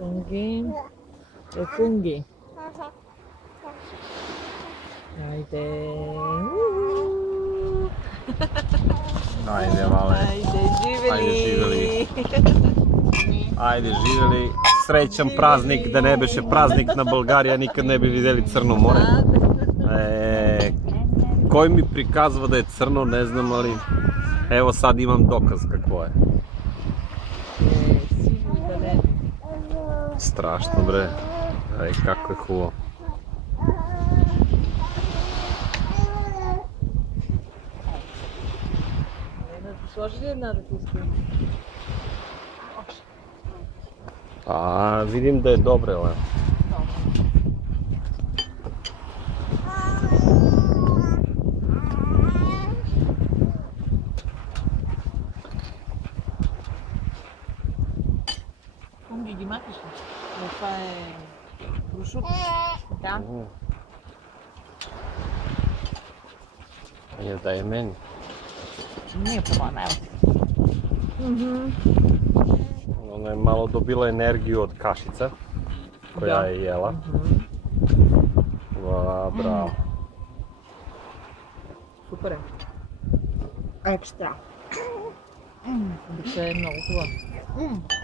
Fungi e funghi. Ajde. Ajde, male. Ajde, živeli. Ajde, živeli. Srećan praznik, da ne beše praznik na Bolgarija, nikad ne bi vidjeli Crno more. Koji mi prikazva da je crno, ne znam, ali evo sad imam dokaz kakvo je. Strašno, bre. Aj, kako je huo. Сложи ли една да ти искам? A, vidim da je dobre, ale. Фунги ги махаш ли? Това е прошут. Да. Je da je meni. Nije pomana, evo. Ona je malo dobila energiju od kašica koja je jela. Bravo. Super je. Ekstra. Biće mnogo hvala.